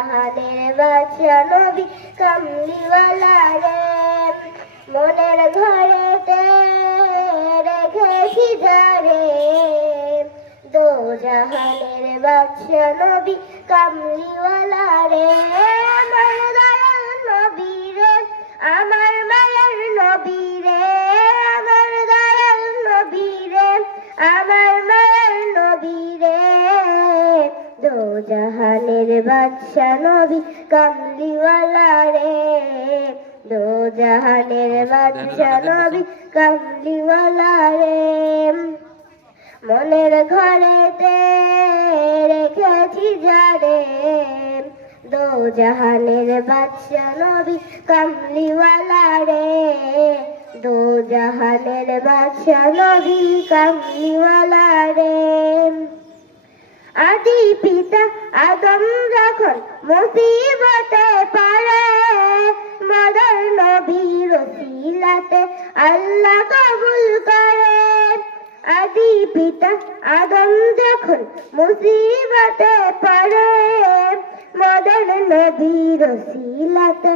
বাদশা নবী কামলিওয়ালা রে মনের ঘরেতে রেখেছি যারে দো জাহানের বাদশা নবী কামলিওয়ালা রে আমার দয়াল নবী রে আমার মায়ের নবী রে আমার দয়াল নবী রে আমার দো জাহানের বাদশা নবী কামলিওয়ালা রে। দো জাহানের বাদশা নবী কামলিওয়ালা রে। মনের ঘরে ঘরেতে রেখেছি যারে দো জাহানের বাদশা নবী কামলিওয়ালা রে। দো জাহানের বাদশা নবী কামলিওয়ালা রে। আদি পিতা আদম যখন মুসিবতে পারে মদর নবী রসিলাতে আল্লাহ কবুল করে। আদি পিতা আদম যখন মুসিবতে পড়ে মদর নবী রসিলাতে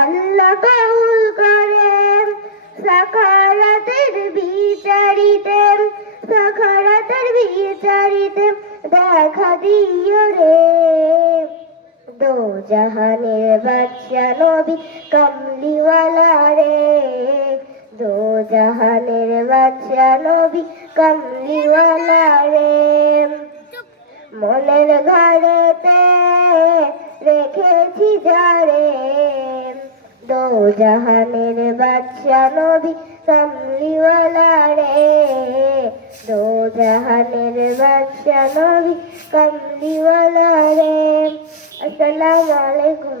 আল্লাহ কবুল করে। সাখারাতের বিচারিতে সাখারাতের বিচারিতে দেখা দিও রে। দো জাহানের বাদশা নবী কমলিওয়ালা রে। দো জাহানের বাদশা নবী কমলিওয়ালা রে। মনের ঘরেতে রেখেছি যারে। দো জাহানের বাদশা নবী কমলিওয়ালা রে। জাহানের বাদশা নবী কমলিওয়ালা রে আসসালামু আলাইকুম